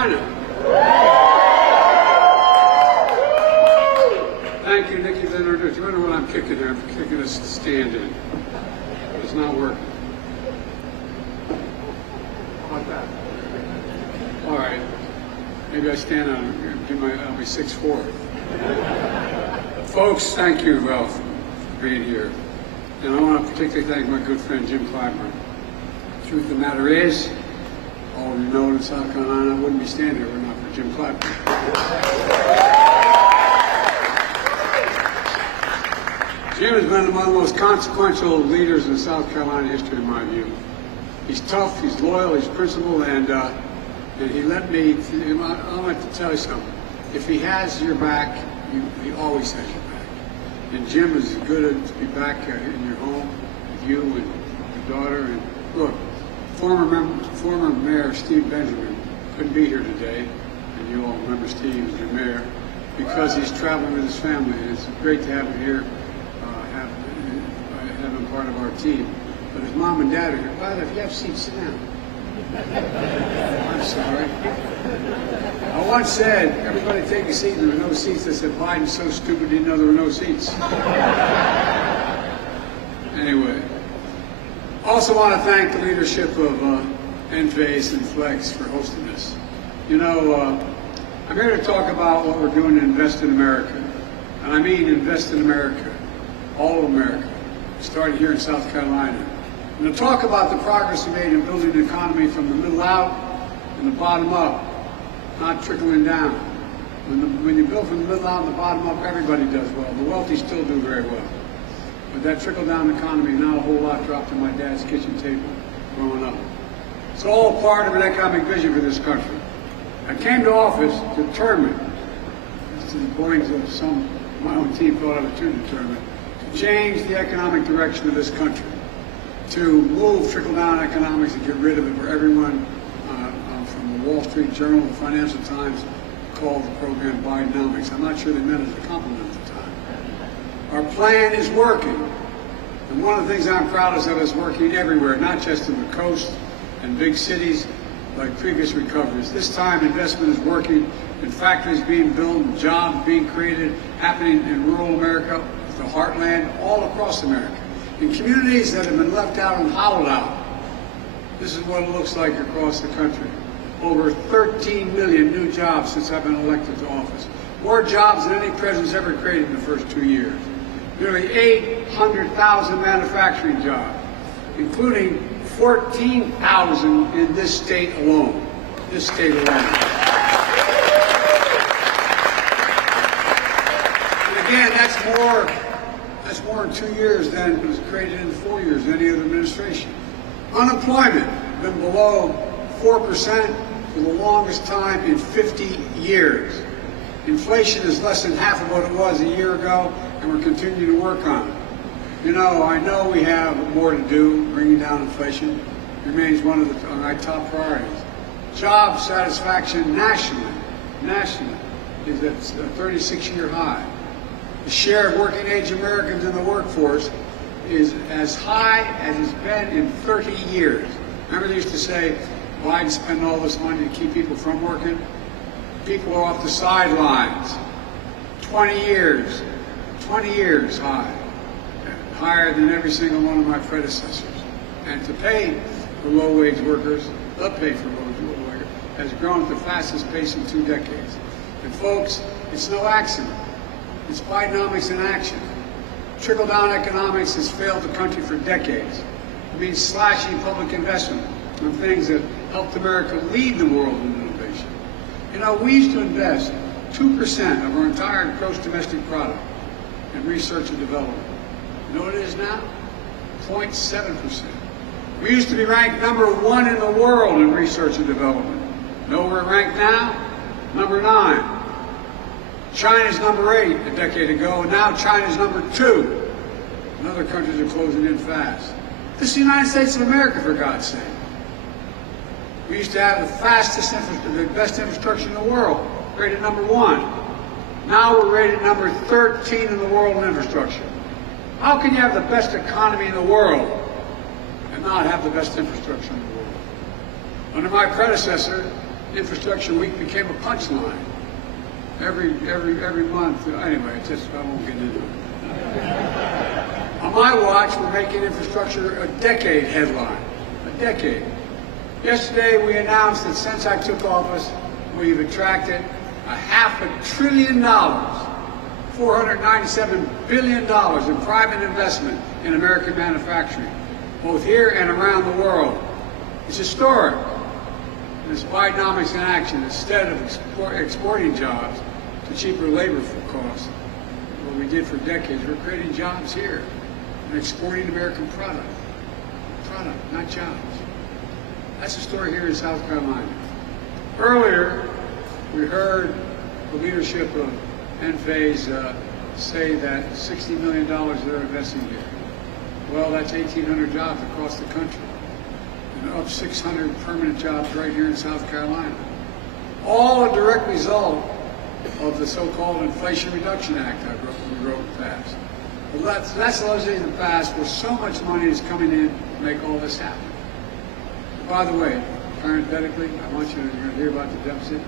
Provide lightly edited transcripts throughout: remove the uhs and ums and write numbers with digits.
Carolina. Thank you, Nikki. Then introduced. You wonder what I'm kicking here? I'm kicking a stand in. It's not working. How about that? All right. Maybe I stand on it. I'll be 6'4". Folks, thank you, Ralph, for being here. And I want to particularly thank my good friend Jim Clyburn. The truth of the matter is, all of you know in South Carolina, I wouldn't be standing here if it were not for Jim Clyburn. Jim has been one of the most consequential leaders in South Carolina history, in my view. He's tough, he's loyal, he's principled, and he let me, I want to tell you something. If he has your back, he always has your back. And Jim is good to be back in your home with you and your daughter. And look, former Mayor Steve Benjamin couldn't be here today, and you all remember Steve as your mayor, because he's traveling with his family. And it's great to have him here, have him part of our team. But his mom and dad are here. By the way, if you have seats, sit down. I'm sorry. I once said, everybody take a seat, and there were no seats. I said, Biden's so stupid he didn't know there were no seats. Anyway, also want to thank the leadership of Enphase and Flex for hosting this. You know, I'm here to talk about what we're doing to invest in America. And I mean invest in America, all of America, starting here in South Carolina. And to talk about the progress we made in building an economy from the middle out and the bottom up, not trickling down. When you build from the middle out and the bottom up, everybody does well. The wealthy still do very well. But that trickle-down economy, not a whole lot dropped on my dad's kitchen table growing up. It's all part of an economic vision for this country. I came to office determined, to the point that some of my own team thought I was too determined, to change the economic direction of this country, to move trickle-down economics and get rid of it for everyone. From the Wall Street Journal, the Financial Times called the program Bidenomics. I'm not sure they meant it as a compliment at the time. Our plan is working. And one of the things I'm proudest of is working everywhere, not just in the coast and big cities like previous recoveries. This time investment is working in factories being built, jobs being created, happening in rural America, the heartland, all across America. In communities that have been left out and hollowed out. This is what it looks like across the country. Over 13 million new jobs since I've been elected to office. More jobs than any president's ever created in the first 2 years. Nearly 800,000 manufacturing jobs, including 14,000 in this state alone. This state alone. And again, that's more in 2 years than was created in 4 years in any other administration. Unemployment been below 4% for the longest time in 50 years. Inflation is less than half of what it was a year ago, and we're continuing to work on it. You know, I know we have more to do. Bringing down inflation remains one of my top priorities. Job satisfaction nationally is at a 36-year high. The share of working-age Americans in the workforce is as high as it's been in 30 years. Remember they used to say, Biden spending all this money to keep people from working? People are off the sidelines. 20 years high. Higher than every single one of my predecessors. And to pay for low-wage workers, the pay for low-wage workers, has grown at the fastest pace in 2 decades. And folks, it's no accident. It's Bidenomics in action. Trickle-down economics has failed the country for decades. It means slashing public investment on things that helped America lead the world in innovation. You know, we used to invest 2% of our entire gross domestic product in research and development. You know what it is now? 0.7%. We used to be ranked #1 in the world in research and development. Know where we're ranked now? #9. China's #8 a decade ago, and now China's #2. And other countries are closing in fast. This is the United States of America, for God's sake. We used to have the best infrastructure in the world, rated #1. Now we're rated #13 in the world in infrastructure. How can you have the best economy in the world and not have the best infrastructure in the world? Under my predecessor, Infrastructure Week became a punchline. Every month. Anyway, I won't get into it. On my watch, we're making infrastructure a decade headline. A decade. Yesterday, we announced that since I took office, we've attracted $500 billion, $497 billion in private investment in American manufacturing, both here and around the world. It's historic. And it's Bidenomics in action. Instead of exporting jobs to cheaper labor costs, what we did for decades, we're creating jobs here and exporting American product. Product, not jobs. That's the story here in South Carolina. Earlier, we heard the leadership of Enphase say that $60 million they're investing here. Well, that's 1,800 jobs across the country, and up 600 permanent jobs right here in South Carolina. All a direct result of the so-called Inflation Reduction Act we wrote and passed. Well, that's largely in the past, where so much money is coming in to make all this happen. By the way, parenthetically, I want you to hear about the deficit.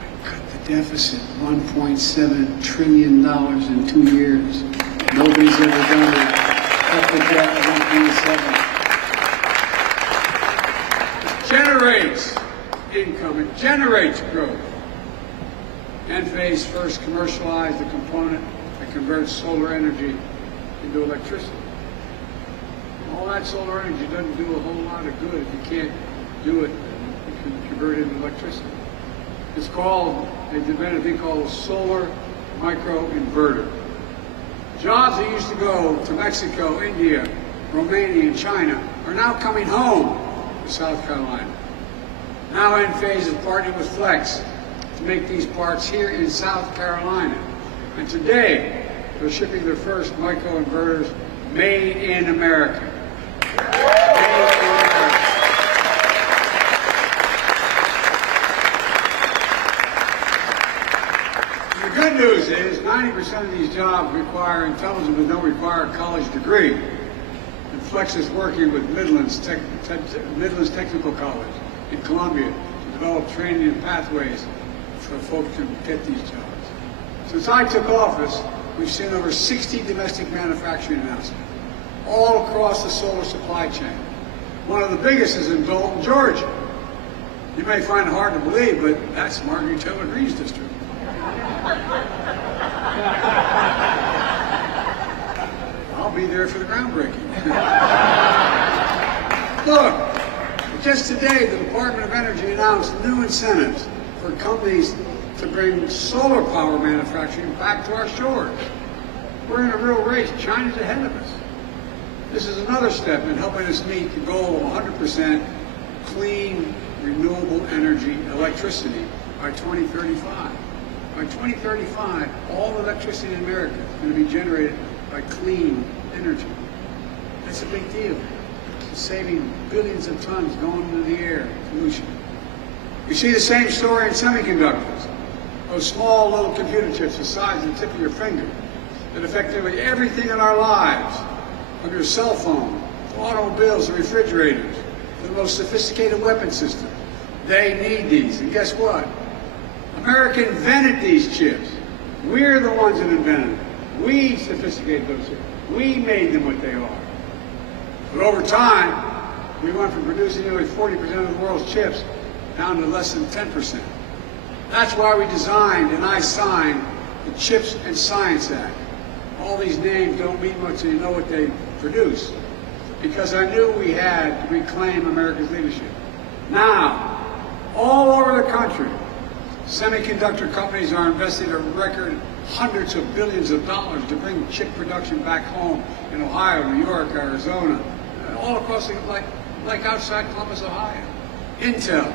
I cut the deficit $1.7 trillion in 2 years. Nobody's ever done it. Cut the debt $1.7. It generates income. It generates growth. Enphase first commercialized the component that converts solar energy into electricity. All that solar energy doesn't do a whole lot of good if you can't do it and convert it into electricity. It's called, they invented a thing called a solar microinverter. Jobs that used to go to Mexico, India, Romania, and China are now coming home to South Carolina. Now Enphase is partnering with Flex to make these parts here in South Carolina. And today, they're shipping their first microinverters made in America. The good news is 90% of these jobs require intelligence but don't require a college degree. And Flex is working with Midlands Technical College in Columbia to develop training and pathways so folks can get these jobs. Since I took office, we've seen over 60 domestic manufacturing announcements all across the solar supply chain. One of the biggest is in Dalton, Georgia. You may find it hard to believe, but that's Marjorie Taylor Greene's district. I'll be there for the groundbreaking. Look, just today the Department of Energy announced new incentives for companies to bring solar power manufacturing back to our shores. We're in a real race. China's ahead of us. This is another step in helping us meet the goal of 100% clean, renewable energy electricity by 2035. By 2035, all electricity in America is going to be generated by clean energy. That's a big deal. It's saving billions of tons going into the air, pollution. We see the same story in semiconductors. Those small little computer chips the size of the tip of your finger that affect nearly everything in our lives, from your cell phone, to automobiles, to refrigerators, to the most sophisticated weapon systems. They need these. And guess what? America invented these chips. We're the ones that invented them. We sophisticated those chips. We made them what they are. But over time, we went from producing nearly 40% of the world's chips down to less than 10%. That's why we designed and I signed the Chips and Science Act. All these names don't mean much until you know what they produce. Because I knew we had to reclaim America's leadership. Now, all over the country, semiconductor companies are investing a record hundreds of billions of dollars to bring chip production back home in Ohio, New York, Arizona, all across, like outside Columbus, Ohio. Intel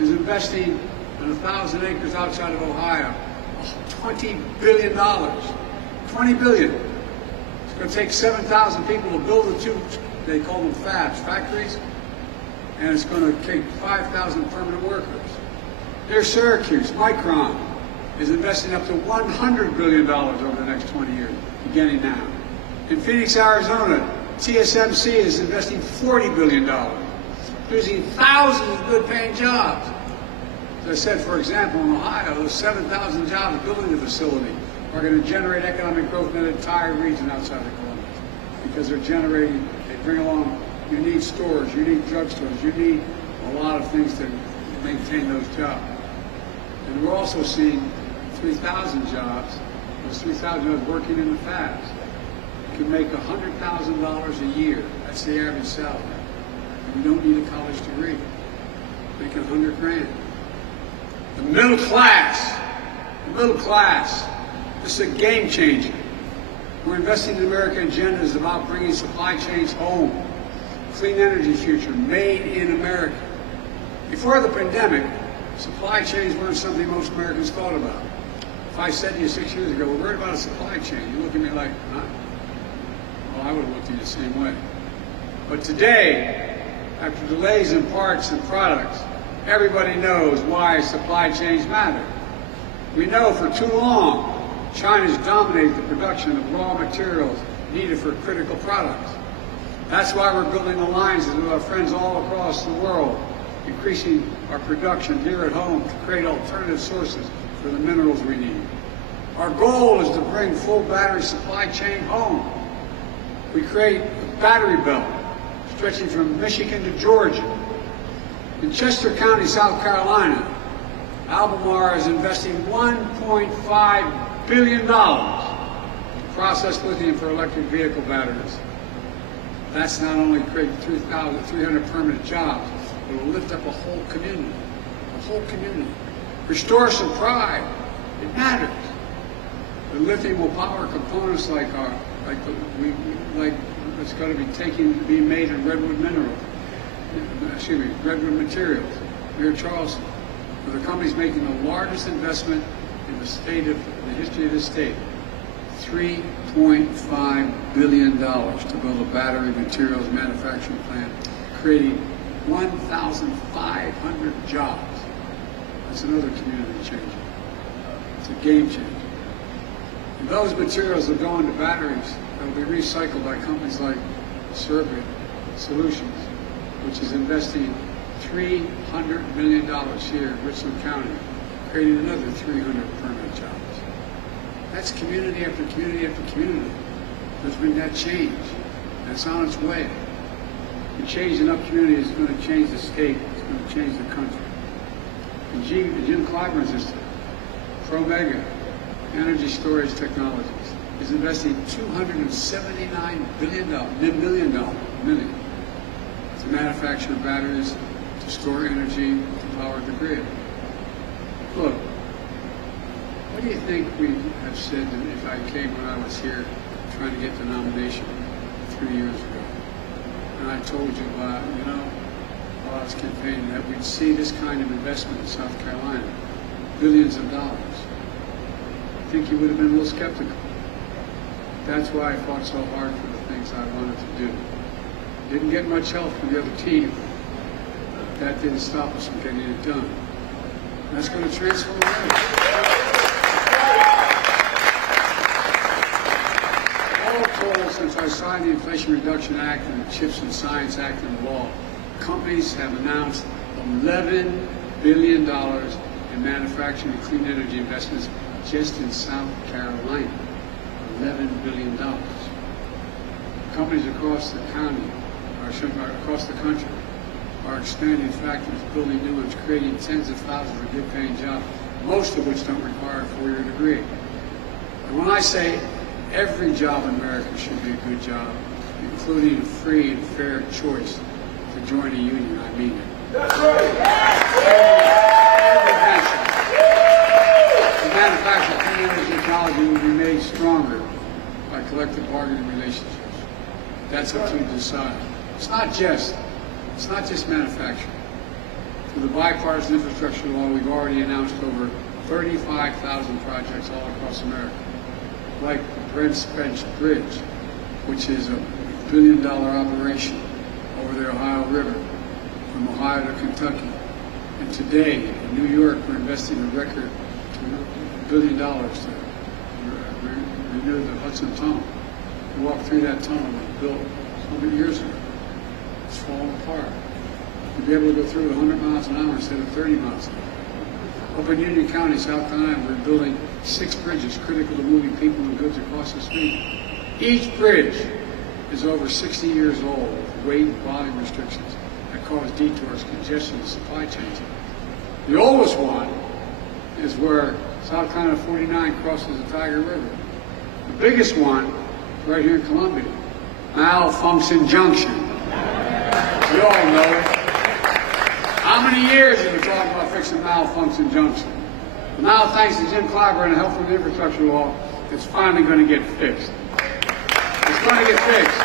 is investing in 1,000 acres outside of Ohio, $20 billion. $20 billion. It's going to take 7,000 people to build the two, they call them fabs, factories, and it's going to take 5,000 permanent workers. Near Syracuse, Micron is investing up to $100 billion over the next 20 years, beginning now. In Phoenix, Arizona, TSMC is investing $40 billion, producing thousands of good-paying jobs. As I said, for example, in Ohio, those 7,000 jobs building the facility are going to generate economic growth in an entire region outside of Columbus, because they're generating, they bring along, you need stores, you need drugstores, you need a lot of things to maintain those jobs. And we're also seeing 3,000 jobs, those 3,000 jobs working in the fabs can make $100,000 a year. That's the average salary. And you don't need a college degree. Making 100 grand. The middle class, this is a game changer. We're investing in the American agenda is about bringing supply chains home. Clean energy future, made in America. Before the pandemic, supply chains weren't something most Americans thought about. If I said to you 6 years ago, we're worried about a supply chain, you look at me like, huh? Well, I would have looked at you the same way. But today, after delays in parts and products, everybody knows why supply chains matter. We know for too long, China's dominated the production of raw materials needed for critical products. That's why we're building alliances with our friends all across the world, increasing our production here at home to create alternative sources for the minerals we need. Our goal is to bring full battery supply chain home. We create a battery belt stretching from Michigan to Georgia. In Chester County, South Carolina, Albemarle is investing $1.5 billion to process lithium for electric vehicle batteries. That's not only create 300 permanent jobs, but it will lift up a whole community. A whole community. Restore some pride. It matters. The lithium will power components like it's going to be being made in redwood redwood materials near Charleston, where the company's making the largest investment in the history of the state. $3.5 billion to build a battery materials manufacturing plant, creating 1,500 jobs. That's another community changer. It's a game changer. And those materials will go into batteries that will be recycled by companies like Circuit Solutions, which is investing $300 million here in Richland County, creating another 300 permanent jobs. That's community after community after community. There's been that change. That's on its way. And change enough communities is going to change the state. It's going to change the country. And Jim Clyburn's Institute, Promega Energy Storage Technologies, is investing $279 million to manufacture batteries, to store energy, to power the grid. Look, what do you think we have said if I came when I was here trying to get the nomination 3 years ago? And I told you about, while I was campaigning, that we'd see this kind of investment in South Carolina, billions of dollars. I think you would have been a little skeptical. That's why I fought so hard for the things I wanted to do. Didn't get much help from the other team. That didn't stop us from getting it done. And that's going to transform lives. All told, since I signed the Inflation Reduction Act and the CHIPS and Science Act into law, companies have announced $11 billion in manufacturing and clean energy investments just in South Carolina. $11 billion. Companies across the county, across the country, are expanding factories, building new ones, creating tens of thousands of good-paying jobs, most of which don't require a four-year degree. And when I say every job in America should be a good job, including a free and fair choice to join a union, I mean it. That's right. The manufacture of clean energy technology will be made stronger by collective bargaining relationships. That's up to you to decide. It's not just manufacturing. Through the bipartisan infrastructure law, we've already announced over 35,000 projects all across America, like the Brent Spence Bridge, which is a $1 billion operation over the Ohio River, from Ohio to Kentucky. And today, in New York, we're investing a record $1 billion to renew the Hudson Tunnel. We walked through that tunnel that was built 100 years ago. It's falling apart. To be able to go through it 100 miles an hour instead of 30 miles an hour. Up in Union County, South Carolina, we're building 6 bridges critical to moving people and goods across the street. Each bridge is over 60 years old with weight and volume restrictions that cause detours, congestion, and supply chains. The oldest one is where South Carolina 49 crosses the Tiger River. The biggest one, right here in Columbia, Malfunction Junction. You all know it. How many years have we talked about fixing Malfunction Junction? Well, now, thanks to Jim Clyburn and help from the infrastructure law, it's finally going to get fixed. It's going to get fixed.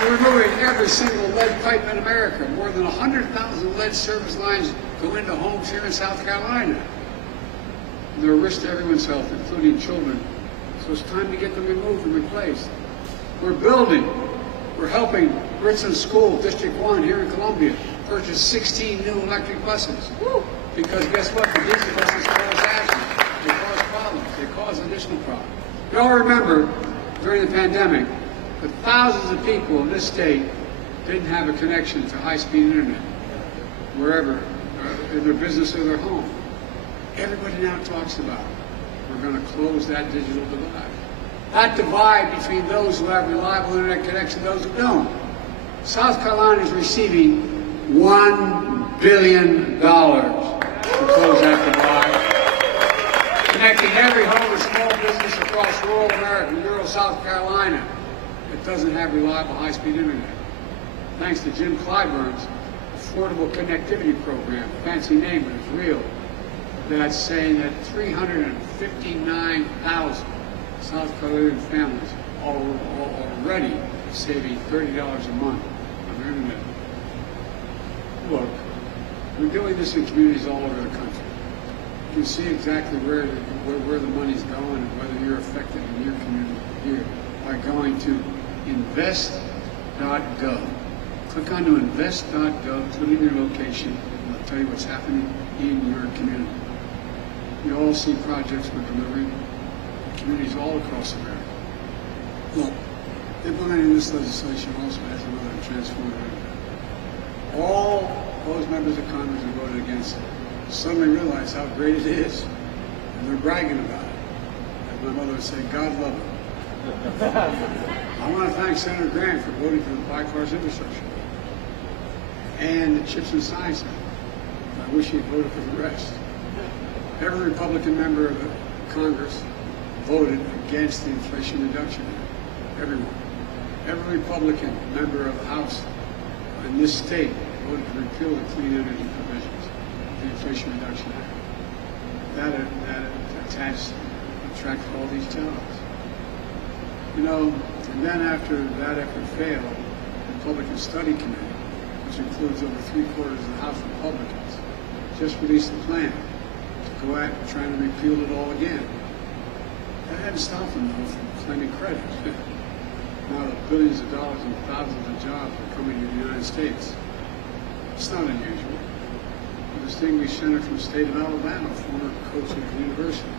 We're removing every single lead pipe in America. More than 100,000 lead service lines go into homes here in South Carolina. And they're a risk to everyone's health, including children. So it's time to get them removed and replaced. We're building. We're helping Richland School, District 1 here in Columbia, purchase 16 new electric buses. Woo! Because guess what? The diesel buses cause accidents. They cause problems. They cause additional problems. You all remember during the pandemic that thousands of people in this state didn't have a connection to high-speed internet, wherever, in their business or their home. Everybody now talks about it. We're going to close that digital divide. That divide between those who have reliable internet connection and those who don't. South Carolina is receiving $1 billion to close that divide, connecting every home and small business across rural America, rural South Carolina, that doesn't have reliable high-speed internet. Thanks to Jim Clyburn's Affordable Connectivity Program, fancy name, but it's real, that's saying that 359,000 South Carolinian families are already saving $30 a month on their internet. Look, we're doing this in communities all over the country. You can see exactly where the money's going and whether you're affected in your community here by going to invest.gov. Click on to invest.gov, put in your location, and I'll tell you what's happening in your community. You all see projects we're delivering in communities all across America. Look, implementing this legislation also has another transformative impact. All those members of Congress who voted against it suddenly realize how great it is, and they're bragging about it. As my mother would say, God love it. I want to thank Senator Grant for voting for the bipartisan infrastructure and the CHIPS and Science Act. I wish he had voted for the rest. Every Republican member of the Congress voted against the Inflation Reduction Act. Everyone. Every Republican member of the House in this state voted to repeal the clean energy provisions of the Inflation Reduction Act. That attracted all these jobs. You know, and then after that effort failed, the Republican Study Committee, which includes over 3/4 of the House Republicans, just released a plan to go at trying to repeal it all again. That hadn't stopped them, though, from claiming credit. Now that billions of dollars and thousands of jobs are coming to the United States. It's not unusual. The distinguished senator from the state of Alabama, former coach of the university,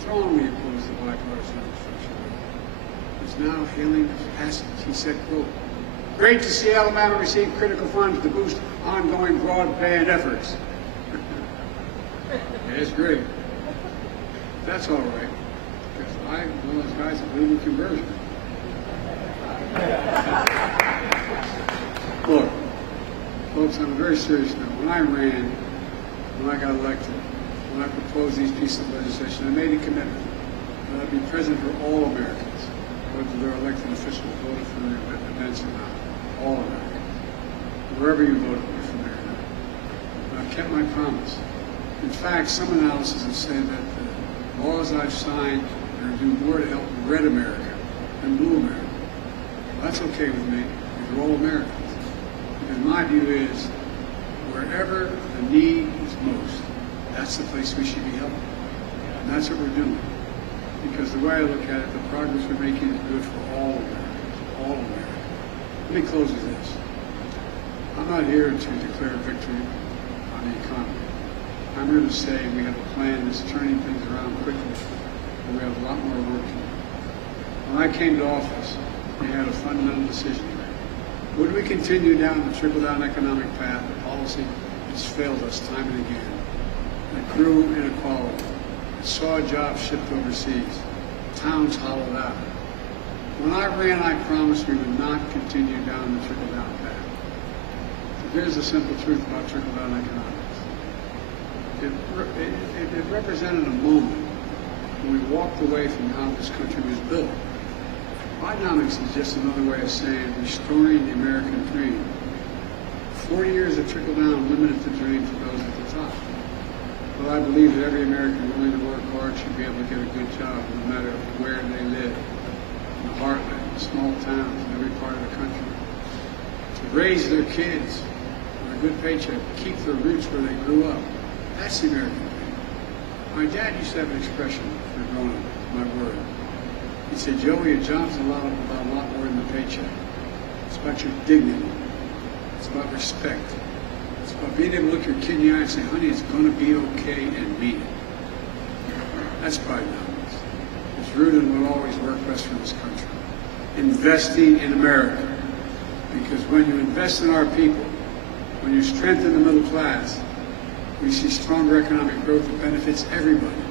strongly opposed the bipartisan infrastructure bill. Is now hailing its passage. He said, quote, "Great to see Alabama receive critical funds to boost ongoing broadband efforts." Yeah, it's great. That's all right, because I'm one of those guys that believe in conversion. Look, folks, on a very serious note, when I got elected, when I proposed these pieces of legislation, I made a commitment that I'd be present for all Americans, whether they're elected officials voted for the events or not, all Americans. Wherever you voted for there. And I've kept my promise. In fact, some analysis has said that the laws I've signed are going to do more to help red America than blue America. Well, that's okay with me, because we're all Americans. Because my view is, wherever the need is most, that's the place we should be helping. And that's what we're doing. Because the way I look at it, the progress we're making is good for all Americans, all Americans. Let me close with this. I'm not here to declare victory on the economy. I'm here to say we have a plan that's turning things around quickly, but we have a lot more work to do. When I came to office, we had a fundamental decision to make. Would we continue down the trickle-down economic path, the policy that has failed us time and again. It grew inequality. It saw jobs shipped overseas. Towns hollowed out. When I ran, I promised we would not continue down the trickle-down path. But here's the simple truth about trickle-down economics. It represented a moment when we walked away from how this country was built. Bidenomics is just another way of saying restoring the American dream. 40 years of trickle-down limited the dream for those at the top. But I believe that every American willing to work hard should be able to get a good job no matter where they live. In the heartland, small towns, in every part of the country. To raise their kids on a good paycheck, keep their roots where they grew up. That's the American dream. My dad used to have an expression for growing up, my word. He'd say, Joey, a job's about a lot more than the paycheck. It's about your dignity. It's about respect. It's about being able to look your kid in the eye and say, honey, it's going to be okay and mean it. That's Bidenomics. It's rooted in what always worked best for this country. Investing in America. Because when you invest in our people, when you strengthen the middle class, we see stronger economic growth that benefits everybody.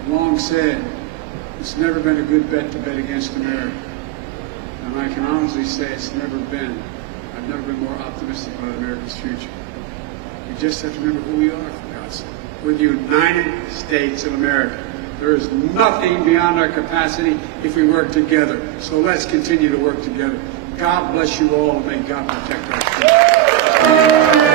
I've long said, it's never been a good bet to bet against America. And I can honestly say I've never been more optimistic about America's future. We just have to remember who we are, for God's sake. We're the United States of America. There is nothing beyond our capacity if we work together. So let's continue to work together. God bless you all, and may God protect our country.